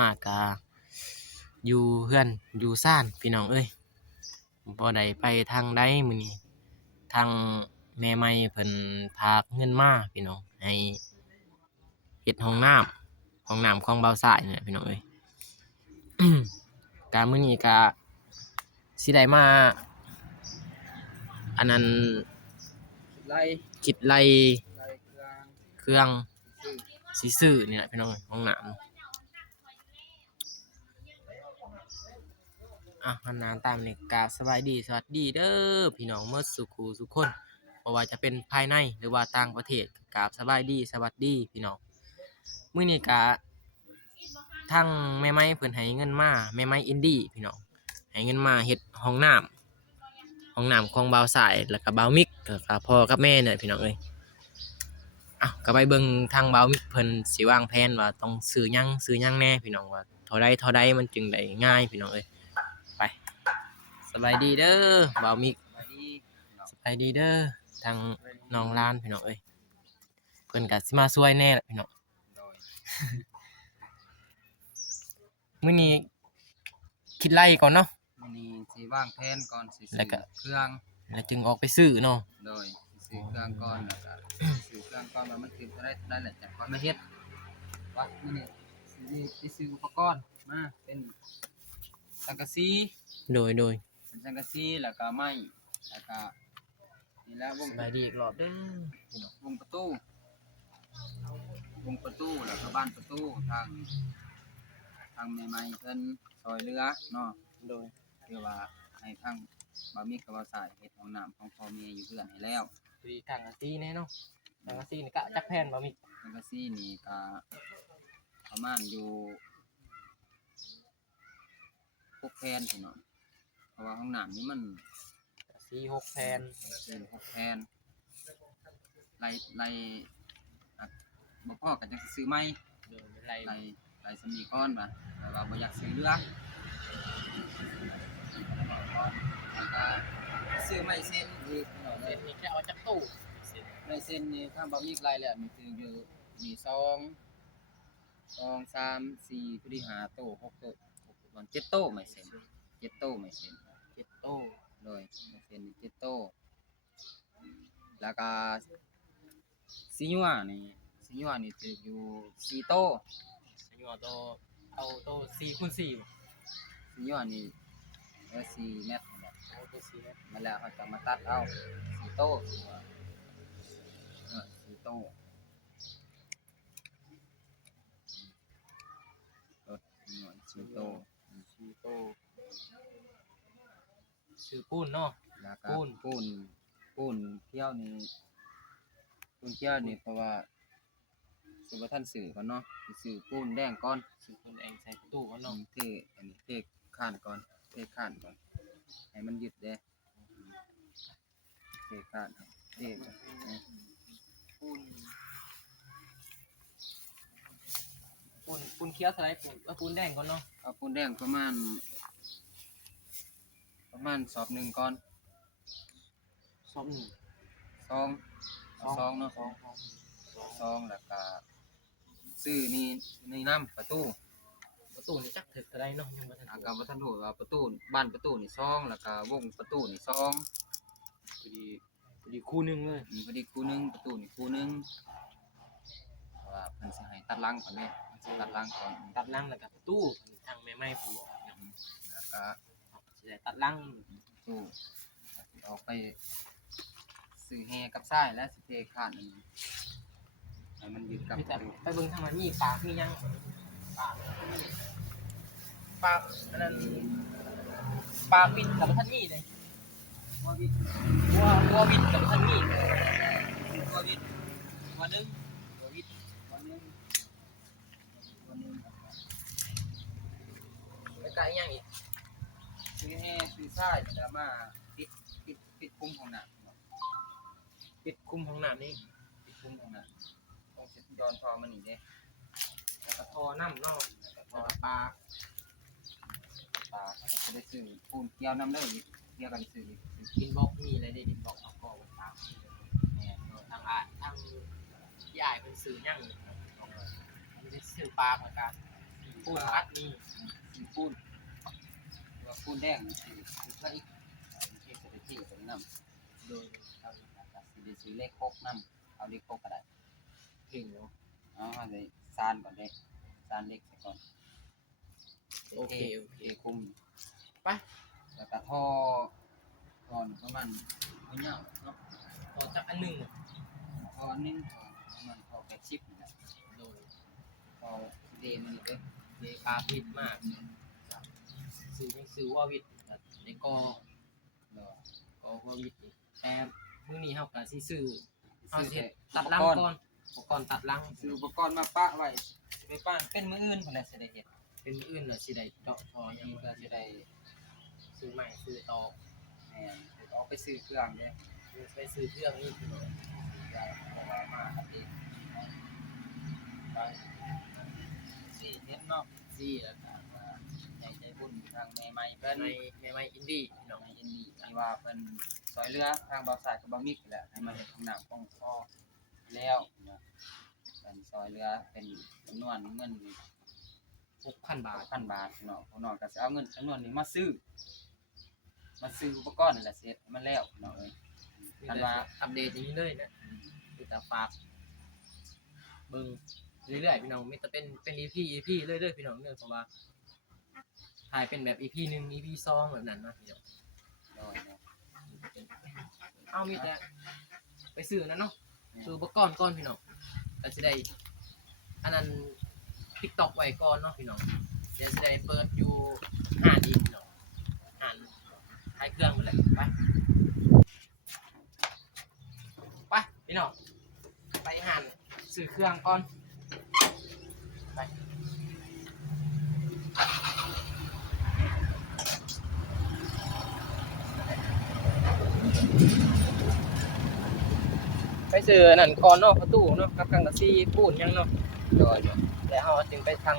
มากกะอยู่เฮือนอยู่ซ่านพี่น้องเอ้ยบ่ได้ไปทางใดมื้อนี้ทางแม่ใหม่เพิ่นฝากเงินมาพี่น้องให้เฮ็ดห้องน้ำของเบาสายนี่แหละพี่น้องเอ้ย กะมื้อนี้กะสิได้มาอันนั้นไล่คิดไล่ไล่เครื่องซื้อสิซื้อนี่แหละพี่น้องเอ้ยห้องน้ำหันหน้าตามนี่กราบสบายดีสวัสดีเด้อพี่น้องหมดสุขุทุกคนบ่ว่าจะเป็นภายในหรือว่าต่างประเทศกราบสบายดีสวัสดีพี่น้องมื้อนี้กะทางแม่ไม้เพิ่นให้เงินมาแม่ไม้อินดี้พี่น้องให้เงินมาเฮ็ดห้องน้ำของบ่าวสายแล้วก็บ่าวมิกแล้วก็พ่อกับแม่เนี่ยพี่น้องเอ้ยก็ไปเบิ่งทางบ่าวมิกเพิ่นสิวางแผนว่าต้องซื้อหยังแหน่พี่น้องว่าเท่าใดมันจึงได้ง่ายพี่น้องเอ้ยไปสบายดีเด้อบ่าวมิกมาดีสบายดีเด้อทางน้องลานพี่น้องเอ้ยเพิ่นก็สิมาช่วยแน่แหละพี่น้อง โดย มื้อนี้คิดไล่ก่อนเนาะ มื้อนี้สิวางแผนก่อนสิแล้วก็ เครื่องแล้วจึงออกไปซื้อเนาะโดยสิซื้อเครื่องก่อนแล้วก็ซื้อเครื่องก่อนว่ามันคือได้แหละจังก่อนมาเฮ็ดว่ามื้อนี้สิไปซื้ออุปกรณ์มาเป็นสังกะสี โดยเป็นสังกะสีแล้วก็ไม้แล้วก็นี่แหละวง สบายดีอีกรอบเด้อพี่น้อง วงประตูแล้วก็บ้านประตูทางใหม่ๆเพิ่นซอยเรือเนาะ โดย คือว่าให้ทางบ่าวมิกกับบ่าวสายเฮ็ดห้องน้ำของพ่อแม่อยู่เพื่อนให้แล้ว ดีทางอาซีแน่เนาะทางอาซีนี่ก็จักแผ่นบ่มี สังกะสีนี่ก็ประมาณอยู่6แผ่นพี่น้องเพราะว่าห้องน้ำนี่มัน อาซี6แผ่น เป็น6แผ่นไล่อ่ะบ่พอก็จังสิซื้อใหม่ โดยไล่ ไล่สำนีก่อนว่าแต่ว่าบ่อยากซื้อเรือแล้วก็ซื้อไม้เส้นอีกพี่น้อง เส เอ้ ร็ ย จนี่แค่เอาจากตู้เสร็จ ไม้เส้นนี่ทางบ่มีไล่แล้วมีคืออยู่มี2 3 4พอดี5โต๊ะ6โต๊ะ6วัน7โต๊ะไม้เส้น7โต๊ะไม้เส้น 7โต้โดยไม้เส้นนี่7โต๊ะแล้วก็สีญัวนี่ถืออยู่4โต๊ะ อันนี้เอาโต้4คูณ4บ่ สีญัวนี่4เมตรนั่นแหละ เอาโต้4เมตร มาแล้วเขาจะมาตัดเอา4โต๊ะสีญัว4โต๊ะรถสีญัว4โต๊ะ 4โต้ซื้อปูนเนาะ แล้วก็ปูน ปูนเที่ยวนี่เพราะว่าสุบท่านสื่อก่อนเนาะสิสื่อปูนแดงก่อน ซื้อปูนเองใส่ตู้ก่อนเนาะ เทอันนี้เทข้านก่อนให้มันยึดเด้เทข้านครับเทก่อนนะ ปูนเขียวเท่าไหร่ปูนแดงก่อนเนาะ เอาปูนแดงประมาณสอบหนึ่งก่อน ซอบ1 ซองเอาซองเนาะซองแล้วก็ซื้อนี่ในน้ำประตู ประตูนี่จักถึกเท่าไหร่เนาะยังบ่ทัน อา รู้ กับวัฒนธรรมว่าประตูบ้านประตูนี่ซองแล้วก็วงประตูนี่ซอง พอดีคู่หนึงเลย พอดีคู่หนึงประตูนี่คู่หนึงเพราะว่าเพิ่นสิให้ตัดหลังก่อนเด้ตัดหลังก่อน ตัดหลังแล้วก็ประตูทางแม่ไม้ผมบอกนะ แล้วก็ สิได้ตัดหลัง ตู้ออกไปซื้อแฮกับทรายและสิเทข้านอันนี้ให้มันยึดกับ พี่แต่ไปเบิ่งทางนั้นมีปากมีหยังปากอันนั้นปากวินกับบ่ทันมีเลย ว่าวิ วัววินกับบ่ทันมี ว่าวิ วันนึง ว่าวิวันนึง แล้วก็อีหยังอีก ซื้อแฮซื้อทรายแล้วมาปิดคุมของน้ำ ปิดคุมห้องน้ำนี่ ปิดคุมของน้ำต้องเสร็จย้อนทอมันนี่เด้ แล้วก็ทอน้ำเนาะแล้วก็ปาก ปลาจะได้ซื้อปูนเกี่ยวน้ำเลยเกี่ยวกันซื้อ ดินบล็อกมีอะไรได้ดินบล็อกเอาก็ไว้ตามแม่ทางทางยายเพิ่นซื้อหยังมันได้ซื้อปากแล้วก็ ปูนอัดนี่ สีปูนว่าปูนแดงสีก็อีกที่จะได้ที่ตัวน้ำโดยเอาสีเลขโคกน้ำเอาเลขโคกก็ได้ เก่งเนาะ เอาเลยซานก่อนเลยซานเล็กก่อน โอเค คุม ไป แล้วก็ท่อก่อนประมาณไม่เงาเนาะ ต่อจากอันหนึง ท่อนึงประมาณท่อ80นี่แหละ โดย ท่อเดนนี่เด้อ เดคาพิดมากซื้อยังซื้อว่าวิทย์ในกอ เนาะ ก็ว่าวิทย์นี่แต่มื้อนี้เฮาก็สิซื้อเฮา ซื้อ สิ แต่ ตัดลังก่อนอุปกรณ์ตัดลัง ซื้ออุปกรณ์มาปะไว้สิไปปั้นเป็นมื้ออื่นพุ่นแหละสิได้เฮ็ด เป็นมื้ออื่นน่ะสิได้เจาะทอยัง นี่ก็สิได้ ซื้อใหม่ซื้อตอก แม่นเอาไปซื้อเครื่องเด้อ ไปซื้อเครื่องนี้พี่น้อง มาครับพี่ไปสิเฮ็ดเนาะ ซี่แล้วก็ ใจบุญทางแม่ใหม่เพิ่น ในไม้อินดี้พี่น้อง ในยินดีที่ว่าเพิ่นซอยเรือทางบ่าวสายกับบ่าวมิกแหละให้มาเฮ็ดห้องน้ำของพ่อแล้วนะเป็นซอยเรือเป็นจำนวนเงิน 6,000 บาท 1,000 บาทเนาะพ่อน้องก็สิเอาเงินจำนวนนี้มาซื้ออุปกรณ์นั่นแหละเสร็จมันแล้วเนาะเอ้ย กันว่าอัปเดตอย่างนี้เลยนะคือจะฝากเบิ่งเรื่อยๆพี่น้องมีแต่เป็น EP เรื่อยๆพี่น้องเนื่องจากว่าถ่ายเป็นแบบ EP 1 EP 2แบบนั้นนะพี่น้อง โดยเนาะ เอามีแต่ไปซื้อนั่นเนาะซื้ออุปกรณ์ก่อนพี่น้องก็สิได้อันนั้น TikTok ไว้ก่อนเนาะพี่น้องเดี๋ยวสิได้เปิดอยู่ห้านอีกพี่น้องห้านขายเครื่องนั่นแหละไปพี่น้องไปห้านซื้อเครื่องก่อนไปไปซื้อนั่นก่อนเนาะประตูเนาะกับกังกะซีปูนยังเนาะ โดย แล้วเราจึงไปทาง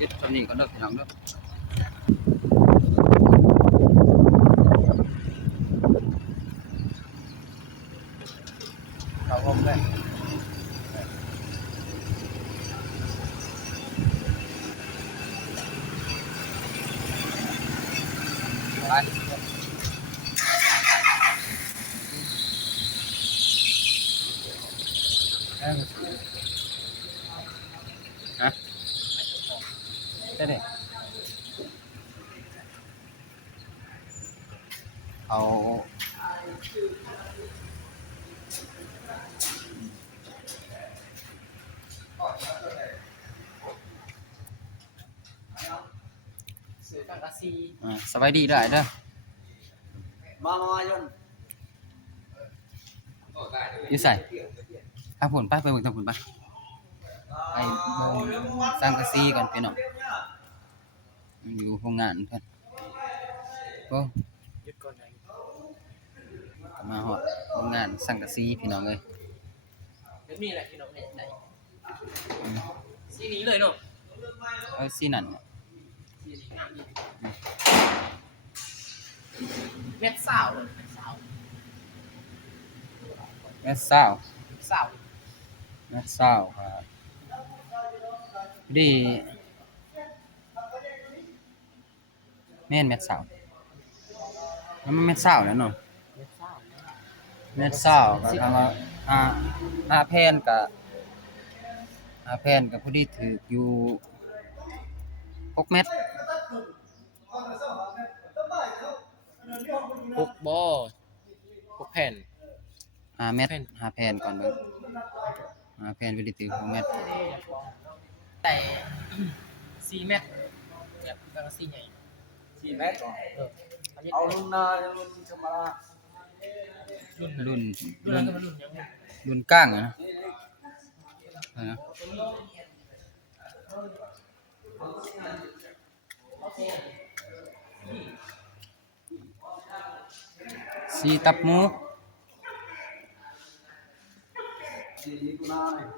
ยึดตัวนี้ก็เด้อพี่น้องเด้อ เขางมเลย ไปฮะได้ดิเอา ซื้อกังกะซี สบายดีได้เด้อ มายน อยู่ใส่เอาผลไปเบิ่งทางผลไปไปเบิ่งสร้างกะซีก่อนพี่น้องอยู่โรงงานเพิ่นโอ้ หยุดก่อนไหน ก็มาฮอดโรงงานสร้างกะซีพี่น้องเอ้ย เดี๋ยวมีแหละพี่น้องเนี่ยไหนซีนี้เลยเนาะ เอาซีนั่นน่ะ ซีนี้งามดีเม็ดสาวเลยเม็ดสาว แม่สาว สาว แม่สาวครับดีแม่นแม่สาวแล้วมันแม่สาวแล้วเนาะ เม็ดสาว เม็ดเศร้าก็ทำว่าห้าแผ่นก็พอดีถืออยู่6เม็ด พกบอพกแผ่น 5เม็ด แผ่น 5แผ่นก่อนเบิ่ง5แผ่นพอดีถือ6เม็ด แต่ซีเม็ดแบบกังกะซีใหญ่ 4 เมตรก่อน อันนี้ เอาลุงนาลุงธรรมดา รุ่น รุ่น นั้นก็เป็นรุ่นยังไง รุ่นก้างอะนะนะ สีตับหมู 4กุณาเนี่ย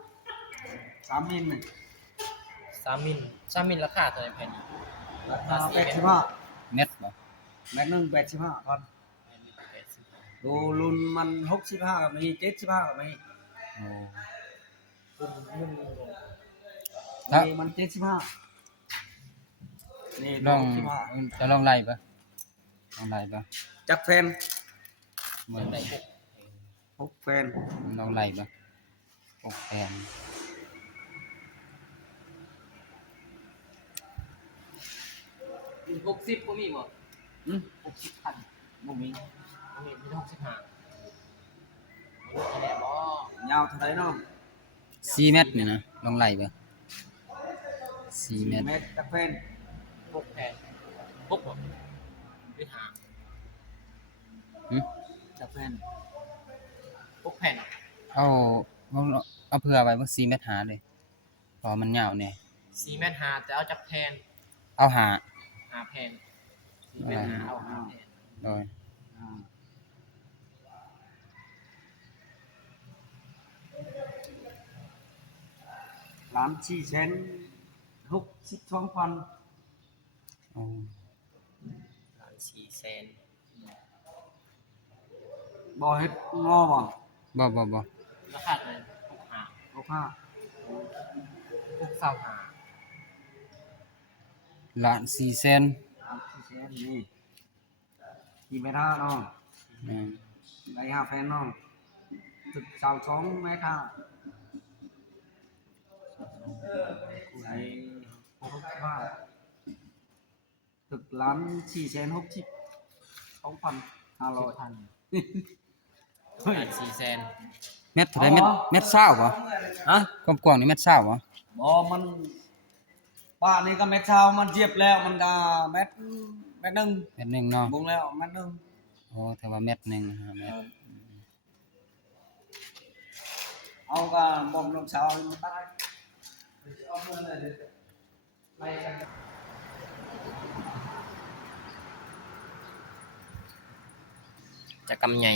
3มิลเนี่ย 3 มิลราคาเท่าไหร่แผ่นนี้ ราคา85 เม็ดบ่ แม็กนึง85ครับดูรุ่นมัน65ก็มี75ก็มี โอ้ รุ่น แล้ว มีมัน75 นี่ ลอง 65 จะลองไล่ปะลองไล่ปะ จักแฟน มัน 6แฟน ลองไล่ปะ6แผ่น 60บ่มีบ่ อืม 60,000บ่มีมี65บ่มีแน่บ่ ยาวเท่าไหร่เนาะ 4 เมตรนี่นะลองไล่ปะ4 เมตร เมตรจักแฟน 6แผ่น6บ่หรือ5 หึ จักแฟน 6แผ่น เอาเอาเผื่อไว้ว่า4 เมตรหาเลยเพอมันยาวแน่ 4 เมตร5จะเอาจักแผ่น เอาหา 5แผ่น4เมตร5เอา5แผ่น โดย อ่าล้าน4แสน62,000 เอา 4แสน บ่เฮ็ดงอบ่ บ่ ราคาเท่าไหร่65 65 625 ล้าน4แสน ล้าน4แสนนี่กี่เมตรเนาะ อืม ได้5แฟนเนาะตึก22เมตรห้าไหน65ตึกล้าน4แสน62,500 พัน เฮ้ย 4แสน เม็ดเท่าไหร่เม็ดเศร้าบ่ ฮะ ความกว้างนี่เม็ดเศร้าบ่ บ่มันป้านี่ก็เม็ดเช้ามันเทียบแล้วมันก็เม็ดหนึง เม็ดหนึงเนาะ บุงแล้วเม็ดหนึง โอ้แต่ว่าเม็ดหนึง5เม็ด เอาก็บ่มลงเช้ามันตายเอาเงินเลยไล่กัน จะกำใหญ่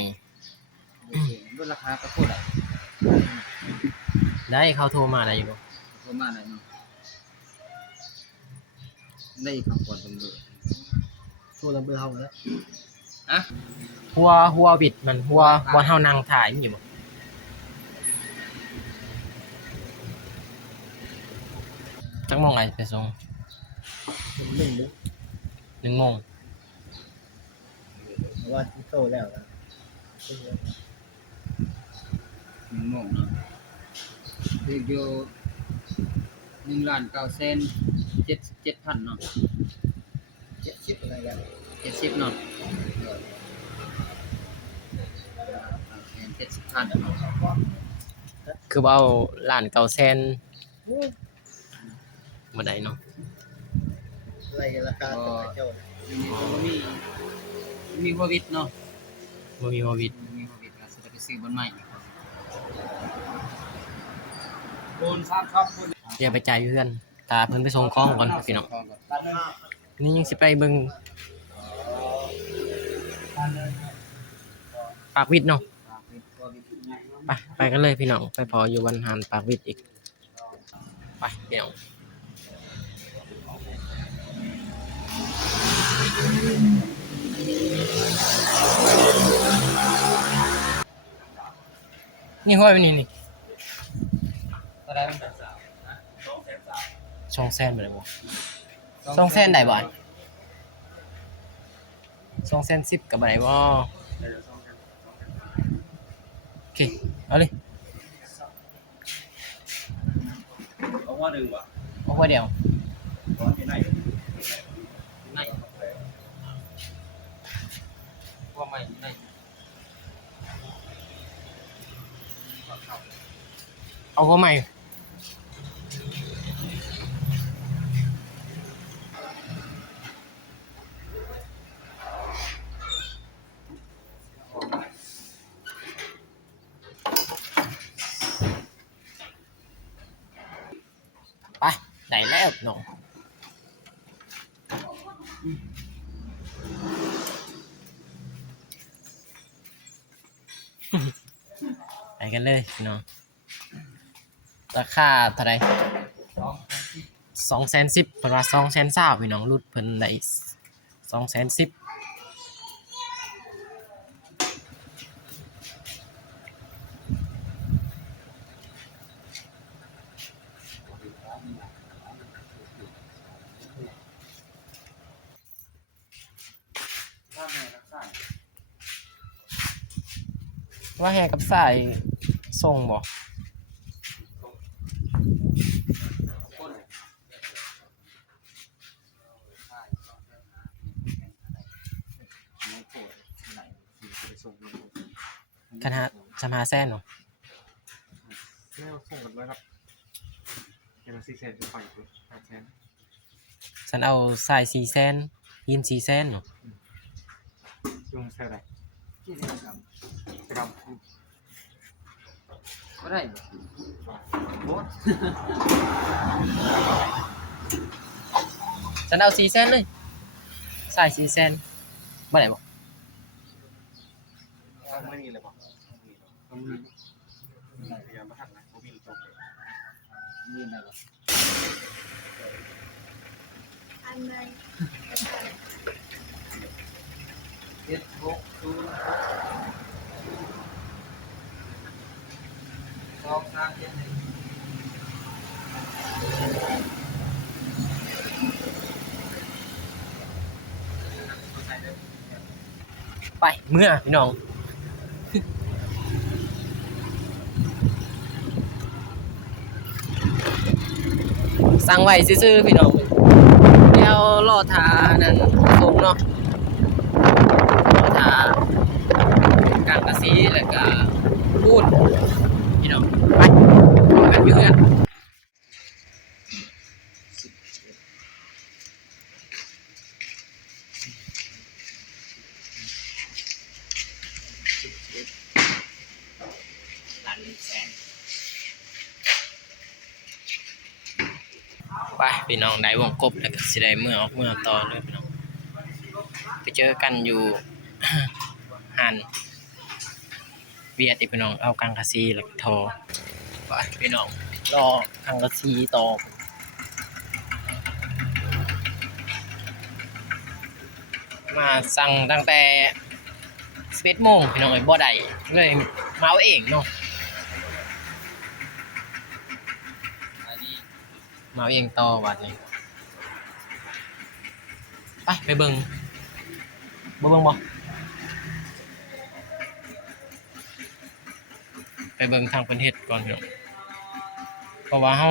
ด้วยราคาก็พูดได้ ได้เขาโทรมาได้อยู่บ่ ประมาณนั้นเนาะได้คำกวนตำรวจ โทรเบอร์เฮาแล้ว อะ หัวบิดมันหัวเฮานั่งถ่ายมันอยู่บ่จักโมงไอ้ไปส่ง 1โมง ว่าโตแล้วนะ 1 โมงเนาะคืออยู่1,977,000เนาะ 70อะไรแล้ว 70เนาะ70,000เนาะ คือว่าเอาล้าน9แสนบ่ได้เนาะ อะไรราคาตัวเจ้า มีโควิดเนาะ บ่มีหัวบิด มีโควิดก็สิได้ไปซื้อบนใหม่ โอน3ช่องคุณ เดี๋ยวไปจ่ายอยู่เพื่อนตาเพิ่นไปส่งของก่อนพี่น้อง ล้านนึง นี่ยังสิไปเบิ่ง ล้านนึง ปากวิทย์เนาะ ตัวบิดใหญ่เนาะ ไปกันเลยพี่น้องไปพออยู่วันหานปากวิทย์อีกไปพี่น้องนี่ห้อยไปนี่นี่ ก็ได้ ช่องแซนไปเลยบ่ช่องแซนได้บ่ช่องแซน10กับบ่ได้บ่โอเคเอาเลย เอาว่าดึงว่ะ เอาไว้เดียว ขอที่ไหน ไหนว่าไม่ไหนเอาก็ไม่ไปไหนแล้วน้อง ไปกันเลยพี่น้องราคาเท่าไหร่210,000เพิ่นว่า220,000พี่น้องรุดเพิ่นได้210,000 ว่าแห่กับสายส่งบ่คณะสมาแซนเนาะ ไม่เอาส่งกันไว้ครับเดี๋ยวเราซีเซนจะปล่อยตัว800,000ฉันเอาสาย4แสนยิน4แสนเนาะ ลงเท่าไหร่ ที่นี่ครับ ครับ ก็ได้โบส ฉันเอา4แสนเลยสาย4แสนบ่ได้บ่ ไม่มีเลยป่ะต้องมีพยายามมาหักนะผมมีจบเลย มีอะไรบ้าง อันใด ไปเมื่อพี่น้องสั่งไว้ซื่อๆพี่น้องเดี๋ยวรอทานั่นส่งเนาะรอทากางกะซีแล้วก็พูดพี่น้องไปกันอยู่เพื่อนไปพี่น้องได้วงกบแล้วก็สิได้เมื่อออกเมื่อต่อเลยพี่น้องไปเจอกันอยู่ หันเวียดอีกพี่น้องเอากังกะซีแล้วก็โทรไปพี่น้องรอกังกะซีต่อมาสั่งตั้งแต่11 โมงพี่น้องเอ้ยบ่ได้เลยมาเอาเองเนาะ มาเอาเองต่อวัดนี้ไปเบิ่งบ่เบิ่งบ่ไปเบิ่งทางเพิ่นเฮ็ดก่อนพี่น้องเพราะว่าเฮา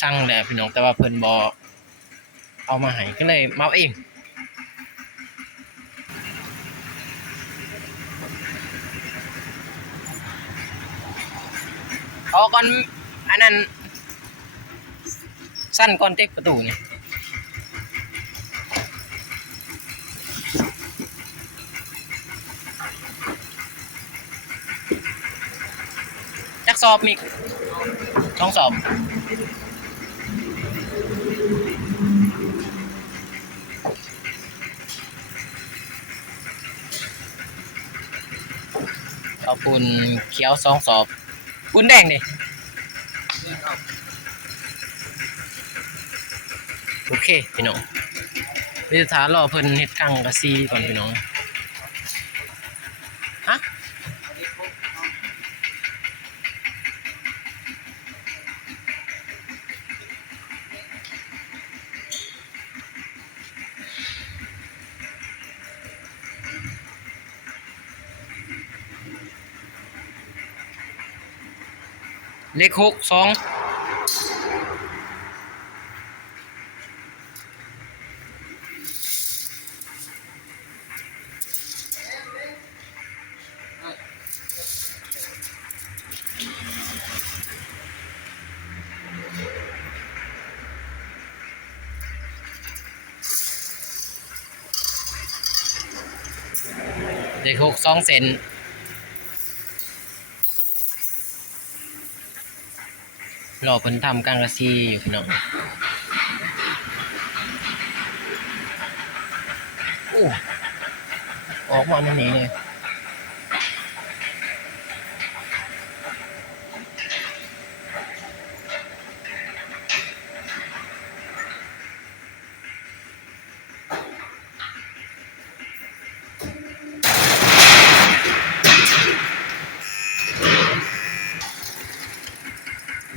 สั่งแล้วพี่น้องแต่ว่าเพิ่นบ่เอามาให้ก็เลยมาเอาเองเอาก่อนอันนั้นสั้นก่อนเต็กประตูนี่จักสอบมี2 สอบเอาปูนเขียว2 สอบปูนแดงดิโอเคพี่น้องวิธีทารอเพิ่นเฮ็ดกังกะซีก่อนพี่น้องฮะเลข6 2เลข6 2 เซนรอเพิ่นทำกังกะซีอยู่พี่น้องโอ้ออกมาในนี้เลย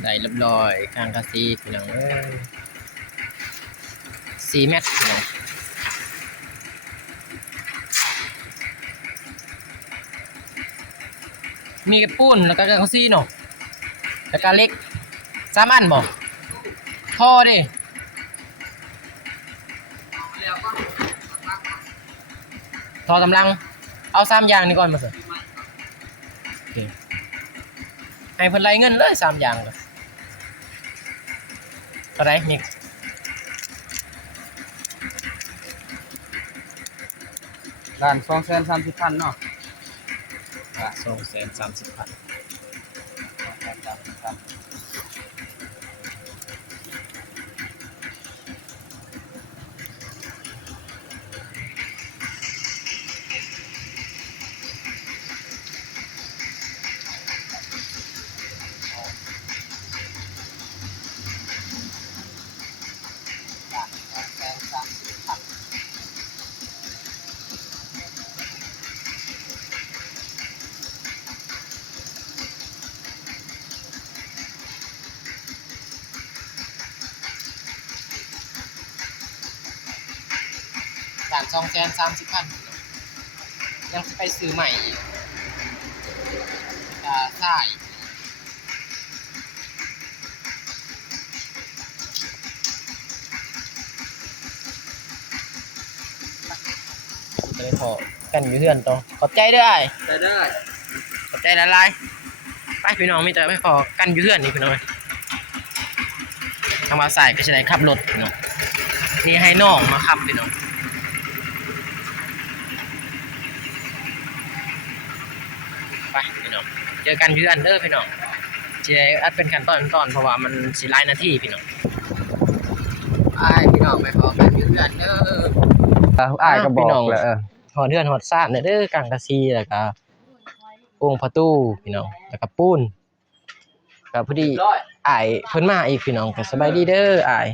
ได้เรียบร้อยกังกะซีพี่น้องเอ้ย4 เมตรพี่น้อง มีปูนแล้วก็กังซี่เนาะแล้วก็เล็ก3อันบ่พอเด้ทอกำลังเอา3อย่างนี้ก่อนมาสิโอเคให้เพิ่นไล่เงินเลย3อย่างก็เท่าไหร่นี่ด้าน230,000เนาะ 230,000ด่าน230,000ยังสิไปซื้อใหม่อีกใช่จะได้พอกันอยู่เฮือนต่อขอบใจเด้ออ้าย ได้ ขอบใจละลายไปพี่น้องมีแต่ไปขอกันอยู่เฮือนนี่พี่น้องทางมาสายก็จะได้ขับรถพี่น้องนี่ให้น้องมาขับพี่น้องไปพี่น้องเจอกันอยู่เฮือนเด้อพี่น้องจะได้อัดเป็นขั้นตอนเพราะว่ามันสิหลายนาทีพี่น้องไปพี่น้องไปขอกันอยู่เฮือนเด้อ อ้ายก็บอก พี่น้อง แล้วหอดเฮือนหอดซ่านเด้อกังกะซีแล้วก็โป่งประตูพี่น้องแล้วก็ปูนก็พอดีอ้ายเพิ่นมาอีกพี่น้องก็สบายดีเด้ออ้าย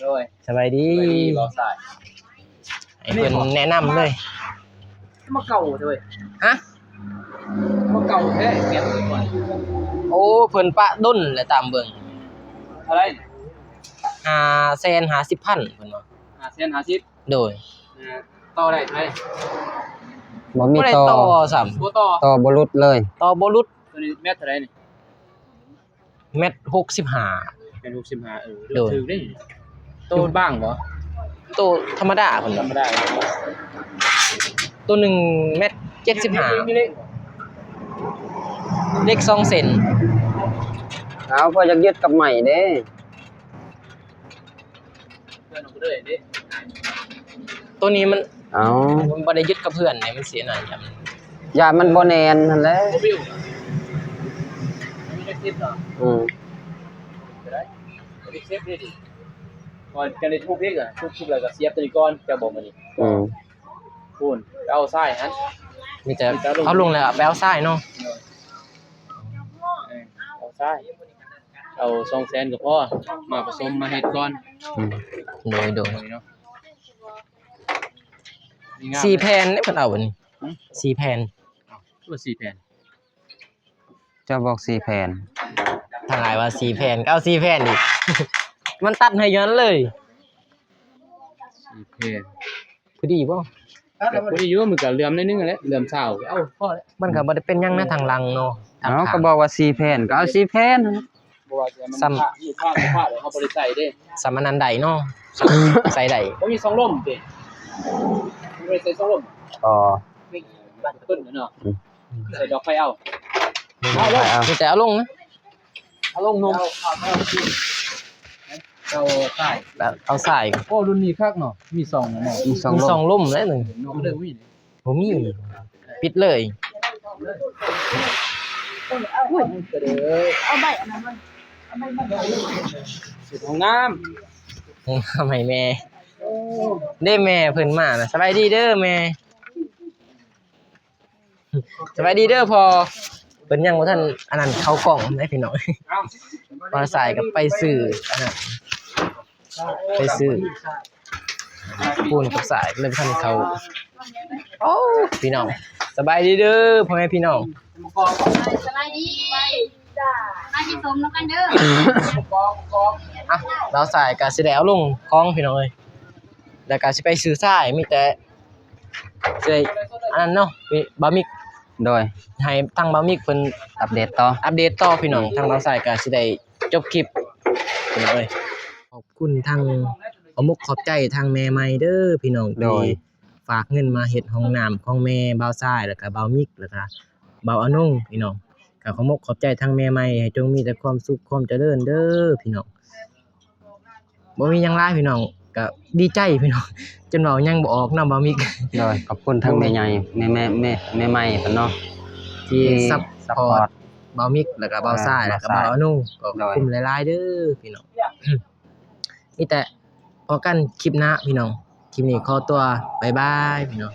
โดย สบายดี รอสาย ให้เพิ่นแนะนำเลย มาเก่าเด้ย ฮะ มาเก่าแท้เก็บก่อน โอ้เพิ่นปะด้นและตามเบิ่ง อะไร 550,000เพิ่นว่า 50 โดย ต่อได้ไหม บ่มี บ่ได้ ต่อ ต่อซ้ำ บ่ต่อ ต่อบ่หลุดเลย ต่อบ่หลุด ตัวนี้เม็ดเท่าไหร่นี่ เม็ด65 เป็น65โดย ถือได้ตัวบ้างบ่ ตัวธรรมดาเพิ่น ธร ว่าร มดา ตัวหนึ่งเม็ด75 นี่เล็ก เล็ก2เซน เอาพอจะยึดกับใหม่เด้ เพื่อนของกูเลยดิ ตัวนี้มัน เอา บ่ได้ยึดกับเพื่อนเนี่ยมันเสียหน่อยครับ อย่ามันบ่แน่นนั่นแหละ โมบิลมีเล็กซิปเนาะ อืม ได้เล็กซิปดิก่อนกันได้ทุบเล็กอ่ะทุบแล้วก็เสียบตัวนี้ก่อนจะบอกมันนี่ อืม พูนเอาซ้ายหัน มีแต่เขาลงแล้วแปลวซ้ายเนาะ เอาซ้ายเอา200,000ก็พอมาผสมมาเฮ็ดก่อน อืม โดย เนาะนี่งาม 4แผ่นนี่เพิ่นเอาอันนี้4แผ่น ตัว4แผ่น เจะบอก4แผ่น ทางหลายว่า4แผ่นก็เอา4แผ่นอีก มันตัดให้ย้อนเลย 4แผ่น พอดีบ่ แต่พอดีอยู่มันก็เหลื่อมนิดนึงแหละเหลื่อมเช้าเอ้าพอแล้ว มันก็บ่ได้เป็นหยังนะทางหลังเนาะทาง เอา ข้า ก็ ง บอกว่า4แผ่นก็เอา4แผ่นนั่นแหละ บ่ว่าจะมันผ้าอยู่ผ้าเดี๋ยวเขาบ่ได้ใส่เด้ สามนันใดเนาะใส่ใด บ่มี2ลมเด้บ่ได้ใส่2ลม ต่อ นี่บ้านต้นเนาะใส่ดอกไฟเอา เอาเลยเอา มีแต่เอาลงนะ เอาลงนมเอาใส่ แล้วเอาใส่ โอ้รุ่นนี้คักเนาะมี2เนาะ มีสอง มี ล สอ ม งล่มแล้วหนึ่ง นมเด้อมี บ่มีปิดเลย อุ้ยกระเด้อ เอาใบอันนั้นมัน สุดของน้ำ ทำไมแม่ได้แม่เพิ่นมาน่ะสบายดีเด้อแม่สบายดีเด้อพอเพิ่นยังบ่ทันอันนั้นเข้ากล่องได้พี่น้อง เอ้า มาสายกับไปซื้ออันนั้นไปซื้อปูนกับสายเลยท่านเขาโอ้พี่น้องสบายดีเด้อพ่อแม่พี่น้อง สบายดีจ้ามากินสมแล้วกันเด้อ อ่ะเราสายก็สิได้เอาลงคลองพี่น้องเอ้ยแล้วก็สิไปซื้อสายมีแต่สิได้อันนั้นเนาะมีบะหมี่ โดย ให้ทางเบามิกเพิ่น อัปเดตต่อ อัปเดตต่อพี่น้องทางเราสายก็สิได้จบคลิปพี่น้องเอ้ยขอบคุณทางขอมุกขอบใจทางแม่ใหม่เด้อพี่น้องที่ฝากเงินมาเฮ็ดห้องน้ำของแม่เบาทรายแล้วก็เบามิกแล้วก็เบาอนงพี่น้องก็ขอมุกขอบใจทางแม่ใหม่ให้จงมีแต่ความสุขความเจริญเด้อพี่น้องบ่มีหยังหลายพี่น้องก็ดีใจพี่น้องจนเว้ายังบ่ออกนำเบามิก โดยขอบคุณทั้งแม่ใหญ่แม่ใหม่เพิ่นเนาะ ที่ซัพ ซัพ พ พ อ อ ร์ ร์ ต ต เบามิกแล้วก็เบาทรายแล้วก็เบาอนุก็ขอบคุณหลายๆเด้อพี่น้อง มีแต่พอกันคลิปหน้าพี่น้อง คลิปนี้ขอตัวบ๊ายบายพี่น้อง